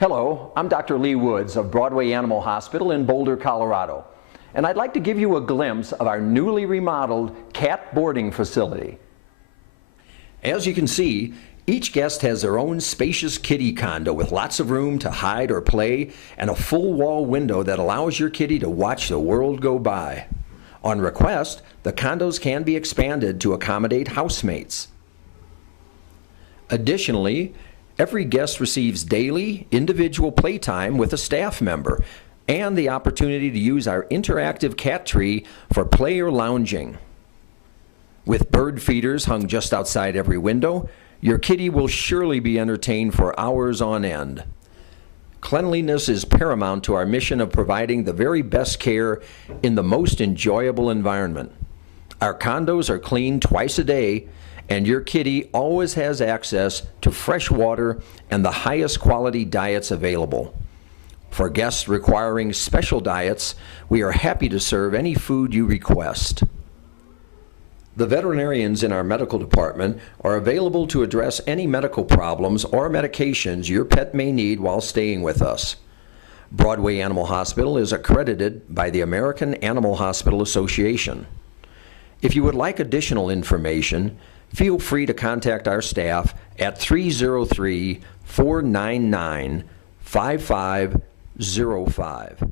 Hello, I'm Dr. Lee Woods of Broadway Animal Hospital in Boulder, Colorado, and I'd like to give you a glimpse of our newly remodeled cat boarding facility. As you can see, each guest has their own spacious kitty condo with lots of room to hide or play and a full wall window that allows your kitty to watch the world go by. On request, the condos can be expanded to accommodate housemates. Additionally, every guest receives daily, individual playtime with a staff member and the opportunity to use our interactive cat tree for play or lounging. With bird feeders hung just outside every window, your kitty will surely be entertained for hours on end. Cleanliness is paramount to our mission of providing the very best care in the most enjoyable environment. Our condos are cleaned twice a day, and your kitty always has access to fresh water and the highest quality diets available. For guests requiring special diets, we are happy to serve any food you request. The veterinarians in our medical department are available to address any medical problems or medications your pet may need while staying with us. Broadway Animal Hospital is accredited by the American Animal Hospital Association. If you would like additional information, feel free to contact our staff at 303-499-5505.